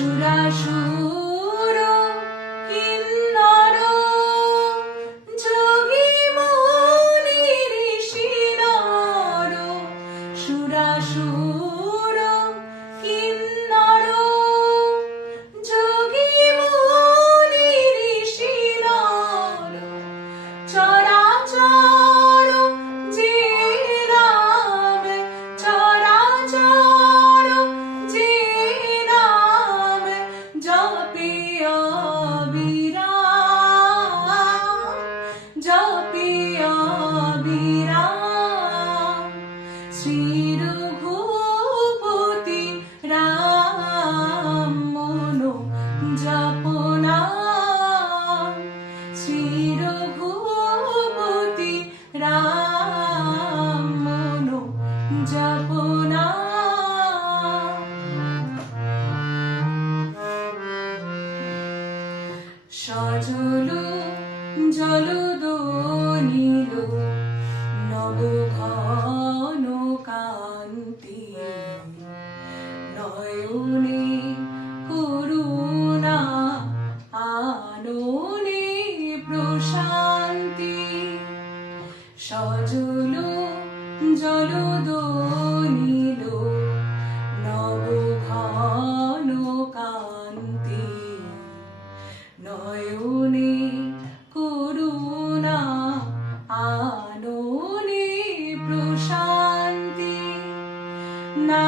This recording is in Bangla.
সুরাসুর কিন্নর যোগী মুনি ঋষি নর সুরাসুর কিন্নর যোগী মুনি ঋষি নর চরাচর যে নাম চরাচর যে নাম জপিয়া বিরাম জপিয়া বিরাম শ্রী রঘুপতি রাম মনো জপনা শ্রী রঘুপতি রাম মনো জপনা সজল জলদ নীল নব ঘন কান্তি নয়নে করুণা আননে প্রশান্তি সজল জলদ নীল নব ঘন কান্তি নয়নে করুণা আননে প্রশান্তি না